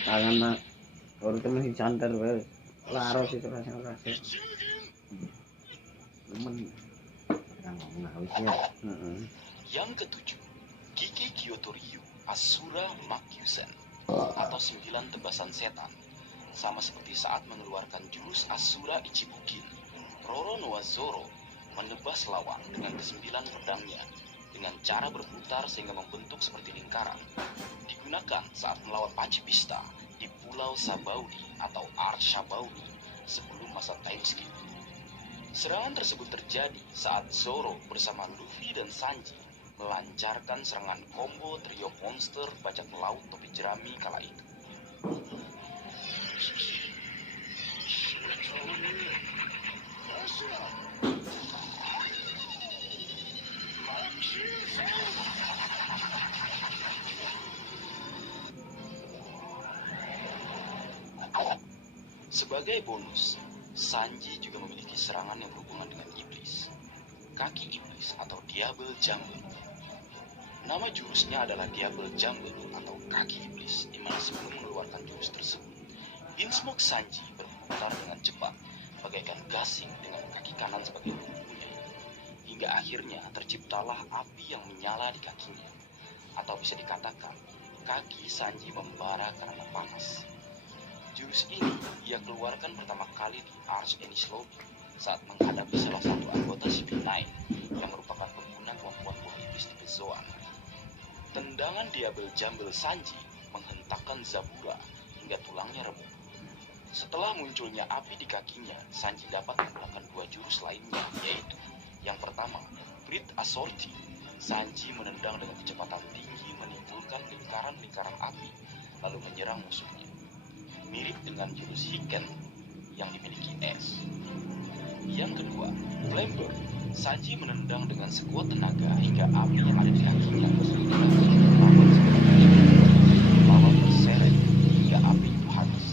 tangan nak baru temen si santer wes laros itu rasanya temen yang ngomong ya. Yang ketujuh, Gigi Kyoto-ryu Asura Makyusen atau 9 tebasan setan. Sama seperti saat mengeluarkan jurus Asura Ichibukin, Roronoa Zoro menebas lawan dengan ke-9 pedangnya dengan cara berputar sehingga membentuk seperti lingkaran. Digunakan saat melawan Pacifista di Pulau Sabaudi atau Arshabaudi sebelum masa time skip. Serangan tersebut terjadi saat Zoro bersama Luffy dan Sanji melancarkan serangan combo trio monster bajak laut topi jerami kala itu. Sebagai bonus, Sanji juga memiliki serangan yang berhubungan dengan iblis, kaki iblis atau Diablo Jumble. Nama jurusnya adalah Diablo Jumble atau kaki iblis, di mana sebelum mengeluarkan jurus tersebut, Innsmouth Sanji berputar dengan cepat, bagaikan gasing dengan kaki kanan sebagai lumpuhnya, hingga akhirnya terciptalah api yang menyala di kakinya, atau bisa dikatakan kaki Sanji membara karena panas. Jurus ini ia keluarkan pertama kali di Arch Enies Lobby saat menghadapi salah satu anggota CP9 yang merupakan pengguna kemampuan buah iblis tipe Zoan. Tendangan Diablo Jumble Sanji menghentakkan Zabura hingga tulangnya remuk. Setelah munculnya api di kakinya, Sanji dapat menggunakan 2 jurus lainnya, yaitu yang pertama, Great Assorti. Sanji menendang dengan kecepatan tinggi menimbulkan lingkaran-lingkaran api lalu menyerang musuhnya, mirip dengan jurus Hiken yang dimiliki es. Yang kedua, Flamebird. Sanji menendang dengan sekuat tenaga hingga api yang ada di kakinya lawan berseret hingga api itu habis.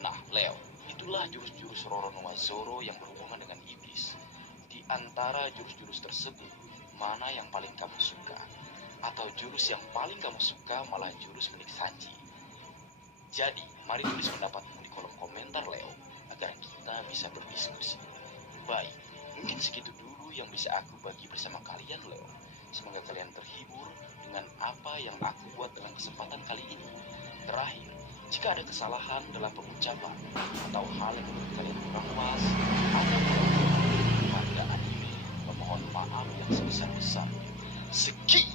Nah, Leo, itulah jurus-jurus Roronoa Zoro yang berhubungan dengan iblis. Di antara jurus-jurus tersebut, mana yang paling kamu suka? Atau jurus yang paling kamu suka malah jurus milik Sanji? Jadi, mari tulis pendapatmu di kolom komentar, Leo, agar kita bisa berdiskusi. Baik, mungkin segitu dulu yang bisa aku bagi bersama kalian, Leo. Semoga kalian terhibur dengan apa yang aku buat dalam kesempatan kali ini. Terakhir, jika ada kesalahan dalam pengucapan atau hal yang menurut kalian kurang pas atau pada anime, memohon maaf yang sebesar-besarnya. Sekian.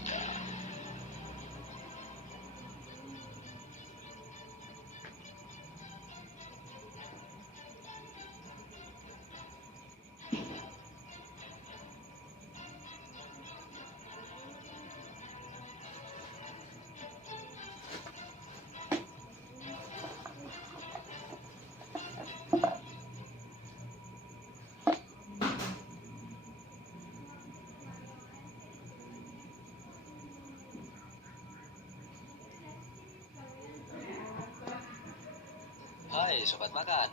Hai Sobat Makan,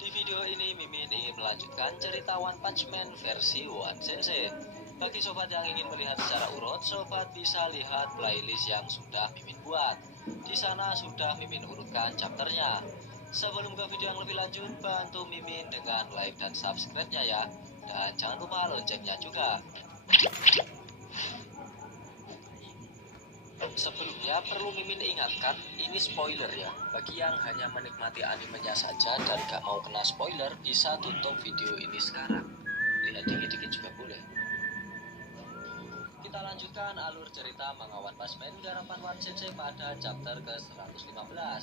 di video ini Mimin ingin melanjutkan cerita One Punch Man versi One Sensei. Bagi sobat yang ingin melihat secara urut, sobat bisa lihat playlist yang sudah Mimin buat. Di sana sudah Mimin urutkan chapternya. Sebelum ke video yang lebih lanjut, bantu Mimin dengan like dan subscribe-nya ya. Dan jangan lupa loncengnya juga. Sebelumnya perlu Mimin ingatkan, ini spoiler ya. Bagi yang hanya menikmati animenya saja dan gak mau kena spoiler, bisa tutup video ini sekarang. Lihat dikit-dikit juga boleh. Kita lanjutkan alur cerita manga One Punch Man garapan One Sensei pada chapter ke-115.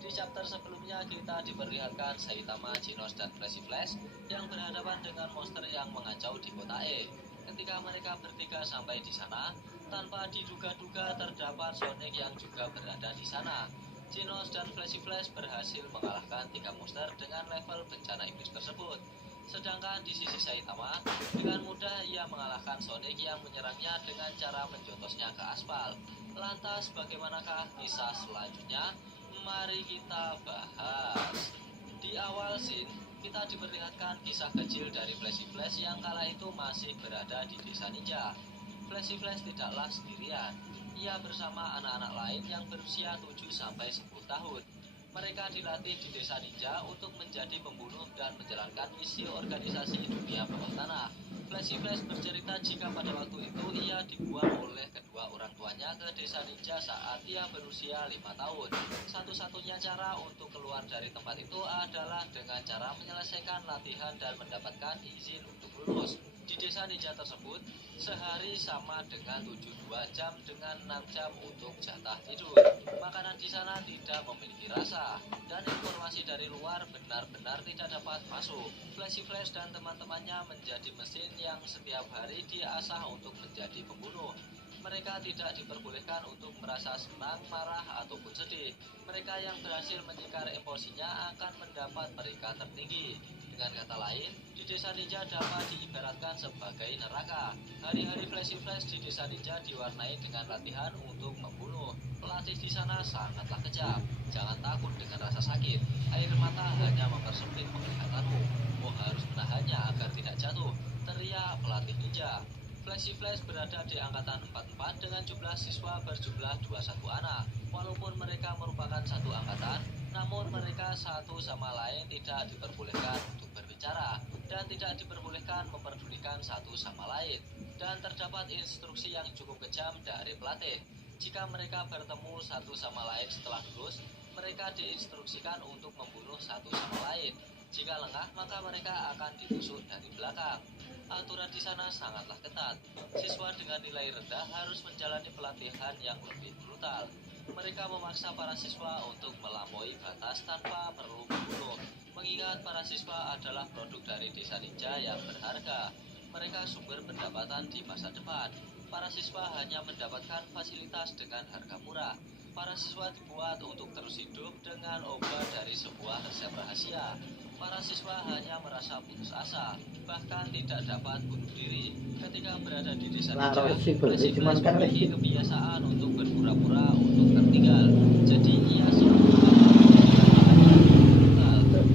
Di chapter sebelumnya kita diperlihatkan Saitama, Genos, dan Crazy Flash yang berhadapan dengan monster yang mengacau di kota E. Ketika mereka bertiga sampai di sana, tanpa diduga-duga terdapat Sonic yang juga berada di sana. Genos dan Flashy Flash berhasil mengalahkan 3 monster dengan level bencana iblis tersebut. Sedangkan di sisi Saitama, dengan mudah ia mengalahkan Sonic yang menyerangnya dengan cara menjotosnya ke aspal. Lantas bagaimanakah kisah selanjutnya? Mari kita bahas. Di awal scene, kita diperlihatkan kisah kecil dari Flashy Flash yang kala itu masih berada di desa ninja. Flashy Flash tidaklah sendirian. Ia bersama anak-anak lain yang berusia 7-10 tahun. Mereka dilatih di desa ninja untuk menjadi pembunuh dan menjalankan misi organisasi dunia bawah tanah. Flashy Flash bercerita jika pada waktu itu ia dibuang oleh kedua orang tuanya ke desa ninja saat ia berusia 5 tahun. Satu-satunya cara untuk keluar dari tempat itu adalah dengan cara menyelesaikan latihan dan mendapatkan izin untuk lulus. Di desa ninja tersebut, sehari sama dengan 72 jam dengan 6 jam untuk jatah tidur. Makanan di sana tidak memiliki rasa, dan informasi dari luar benar-benar tidak dapat masuk. Flashy Flash dan teman-temannya menjadi mesin yang setiap hari diasah untuk menjadi pembunuh. Mereka tidak diperbolehkan untuk merasa senang, marah, ataupun sedih. Mereka yang berhasil menyingkar emosinya akan mendapat peringkat tertinggi. Dengan kata lain, di desa ninja dapat diibaratkan sebagai neraka. Hari-hari Flashy Flash di desa ninja diwarnai dengan latihan untuk membunuh. Pelatih di sana sangatlah kejam. Jangan takut dengan rasa sakit. Air mata hanya mempersempit penglihatanmu. Kamu harus menahannya agar tidak jatuh, teriak pelatih ninja. Flashy Flash berada di angkatan 44 dengan jumlah siswa berjumlah 21 anak. Walaupun mereka merupakan satu angkatan, namun mereka satu sama lain tidak diperbolehkan untuk berbicara dan tidak diperbolehkan memperdulikan satu sama lain. Dan terdapat instruksi yang cukup kejam dari pelatih. Jika mereka bertemu satu sama lain setelah lulus, mereka diinstruksikan untuk membunuh satu sama lain. Jika lengah, maka mereka akan ditusuk dari belakang. Aturan di sana sangatlah ketat. Siswa dengan nilai rendah harus menjalani pelatihan yang lebih brutal. Mereka memaksa para siswa untuk melampaui batas tanpa perlu membunuh. Mengingat para siswa adalah produk dari desa ninja yang berharga. Mereka sumber pendapatan di masa depan. Para siswa hanya mendapatkan fasilitas dengan harga murah. Para siswa dibuat untuk terus hidup dengan obat dari sebuah resep rahasia. Para siswa hanya merasa putus asa, bahkan tidak dapat bunuh diri. Ketika berada di desa ninja, Flashy Flash memiliki kebiasaan untuk berpura-pura untuk tertinggal. Jadi ia selalu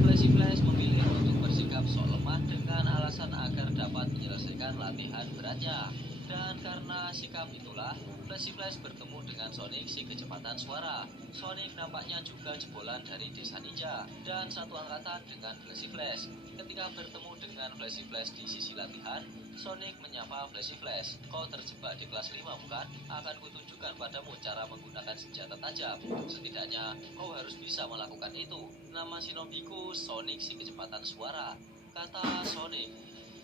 Flashy Flash memilih untuk bersikap sok lemah dengan alasan agar dapat menyelesaikan latihan beratnya. Dan karena sikap itulah, Flashy Flash bertemu dengan Sonic si kecepatan suara. Sonic nampaknya juga jebolan dari desa ninja dan satu angkatan dengan Flashy Flash. Ketika bertemu dengan Flashy Flash di sisi latihan, Sonic menyapa Flashy Flash. Kau terjebak di kelas 5 bukan? Akan kutunjukkan padamu cara menggunakan senjata tajam. Setidaknya kau harus bisa melakukan itu. Nama shinobiku Sonic si kecepatan suara, kata Sonic.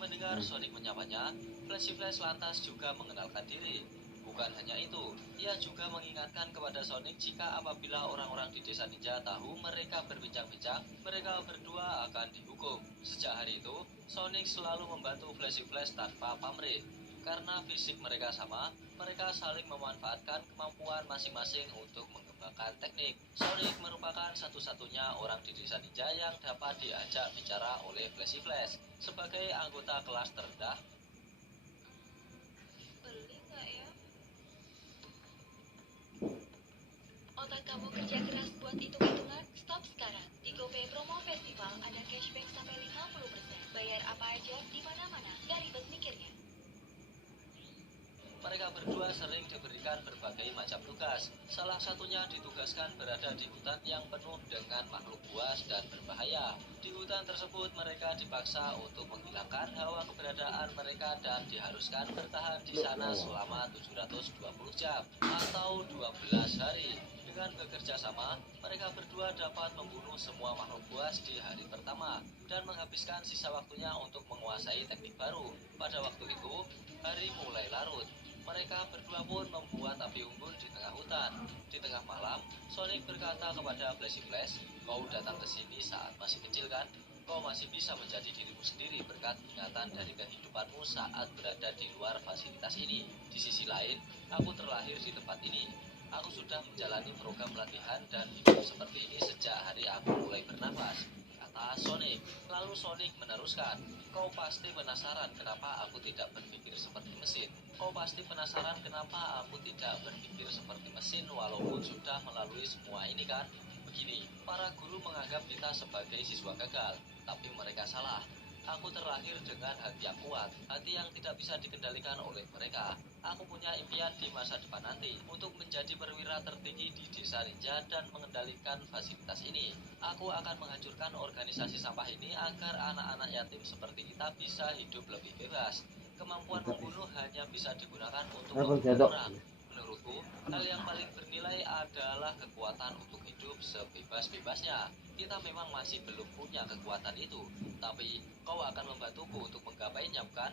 Mendengar Sonic menyapanya, Flashy Flash lantas juga mengenalkan diri. Bukan hanya itu, ia juga mengingatkan kepada Sonic jika apabila orang-orang di desa ninja tahu mereka berbincang-bincang, mereka berdua akan dihukum. Sejak hari itu, Sonic selalu membantu Flashy Flash tanpa pamrih. Karena fisik mereka sama, mereka saling memanfaatkan kemampuan masing-masing untuk mengembangkan teknik. Sonic merupakan satu-satunya orang di desa ninja yang dapat diajak bicara oleh Flashy Flash. Sebagai anggota kelas terendah, Beli nggak ya? Otak kamu kerja keras buat hitung-hitungan? Stop sekarang. Di GoPay Promo Festival ada cashback sampai 50%. Bayar apa aja, di mana-mana. Gak ribet mikirnya. mereka berdua sering diberikan berbagai macam tugas. Salah satunya ditugaskan berada di hutan yang penuh dengan makhluk buas dan berbahaya. Di hutan tersebut mereka dipaksa untuk menghilangkan hawa keberadaan mereka dan diharuskan bertahan di sana selama 720 jam atau 12 hari. Dengan bekerja sama, mereka berdua dapat membunuh semua makhluk buas di hari pertama dan menghabiskan sisa waktunya untuk menguasai teknik baru. Pada waktu itu, hari mulai larut. Mereka berdua pun membuat api unggun di tengah hutan. Di tengah malam, Sonic berkata kepada Flashy Flash, "Kau datang ke sini saat masih kecil kan? Kau masih bisa menjadi dirimu sendiri berkat ingatan dari kehidupanmu saat berada di luar fasilitas ini. Di sisi lain, aku terlahir di tempat ini. Aku sudah menjalani program pelatihan dan hidup seperti ini sejak hari aku mulai bernafas, kata Sonic. Lalu Sonic meneruskan, kau pasti penasaran kenapa aku tidak berpikir seperti mesin. Kau pasti penasaran kenapa aku tidak berpikir seperti mesin walaupun sudah melalui semua ini kan? Begini, para guru menganggap kita sebagai siswa gagal, tapi mereka salah. Aku terlahir dengan hati yang kuat, hati yang tidak bisa dikendalikan oleh mereka. Aku punya impian di masa depan nanti untuk menjadi perwira tertinggi di desa ninja dan mengendalikan fasilitas ini. Aku akan menghancurkan organisasi sampah ini agar anak-anak yatim seperti kita bisa hidup lebih bebas. Kemampuan membunuh hanya bisa digunakan untuk membunuh orang. Menurutku, hal yang paling bernilai adalah kekuatan untuk hidup sebebas-bebasnya. Kita memang masih belum punya kekuatan itu, tapi kau akan membantuku untuk menggapainya, bukan?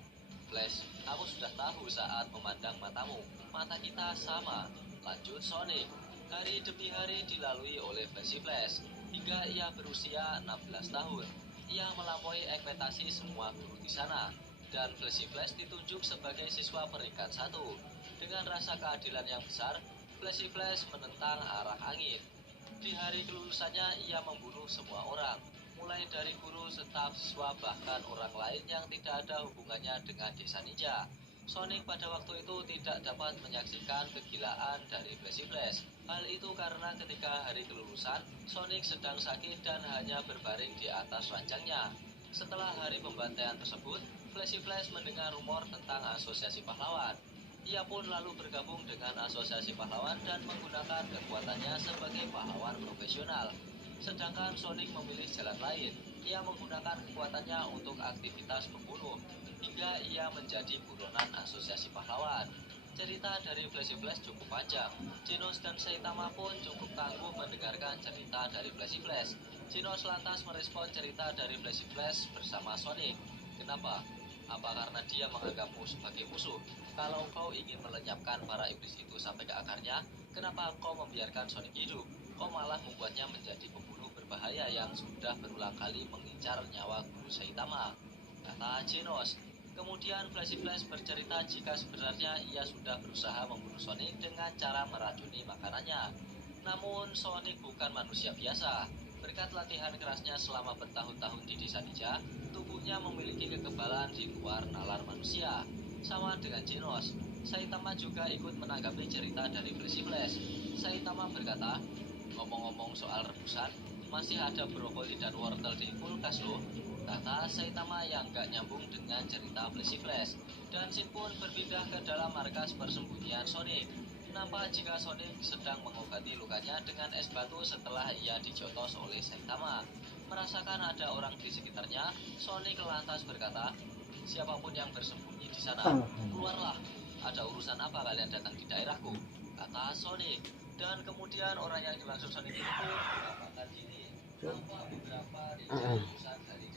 Flash, aku sudah tahu saat memandang matamu. Mata kita sama. Lanjut Sonic. Hari demi hari dilalui oleh Flash hingga ia berusia 16 tahun. Ia melampaui ekspektasi semua guru di sana. Dan Flash ditunjuk sebagai siswa peringkat 1. Dengan rasa keadilan yang besar, Flash menentang arah angin. Di hari kelulusannya, ia membunuh semua orang, mulai dari guru, staf, siswa, bahkan orang lain yang tidak ada hubungannya dengan desa ninja. Sonic pada waktu itu tidak dapat menyaksikan kegilaan dari Flash. Hal itu karena ketika hari kelulusan, Sonic sedang sakit dan hanya berbaring di atas ranjangnya. Setelah hari pembantaian tersebut, Flash mendengar rumor tentang asosiasi pahlawan. Ia pun lalu bergabung dengan asosiasi pahlawan dan menggunakan kekuatannya sebagai pahlawan profesional. Sedangkan Sonic memilih jalan lain. Ia menggunakan kekuatannya untuk aktivitas membunuh, hingga ia menjadi buronan asosiasi pahlawan. Cerita dari Flash cukup panjang. Genos dan Saitama pun cukup tangguh mendengarkan cerita dari Flash. Genos lantas merespon cerita dari Flash bersama Sonic. Kenapa? Apa karena dia menganggapmu sebagai musuh? Kalau kau ingin melenyapkan para iblis itu sampai ke akarnya, kenapa kau membiarkan Sonic hidup? Kau malah membuatnya menjadi pembunuh berbahaya yang sudah berulang kali mengincar nyawa guru Saitama, kata Genos. Kemudian Flash bercerita jika sebenarnya ia sudah berusaha membunuh Sonic dengan cara meracuni makanannya. Namun Sonic bukan manusia biasa. Berkat latihan kerasnya selama bertahun-tahun di desa ninja, tubuhnya memiliki kekebalan di luar nalar manusia. Sama dengan Genos, Saitama juga ikut menanggapi cerita dari Flash. Saitama berkata, ngomong-ngomong soal rebusan, masih ada brokoli dan wortel di kulkas loh, kata Saitama yang gak nyambung dengan cerita Flash. Dan Shin pun berpindah ke dalam markas persembunyian Sonic. Nampak jika Sonic sedang mengobati lukanya dengan es batu setelah ia dijotos oleh Saitama. Merasakan ada orang di sekitarnya, Sonic lantas berkata, siapapun yang bersembunyi di sana, keluarlah. Ada urusan apa kalian datang di daerahku? Kata Sonic. Dan kemudian orang yang dimaksud Sonic itu pun mengatakan gini, nampak beberapa ninja utusan dari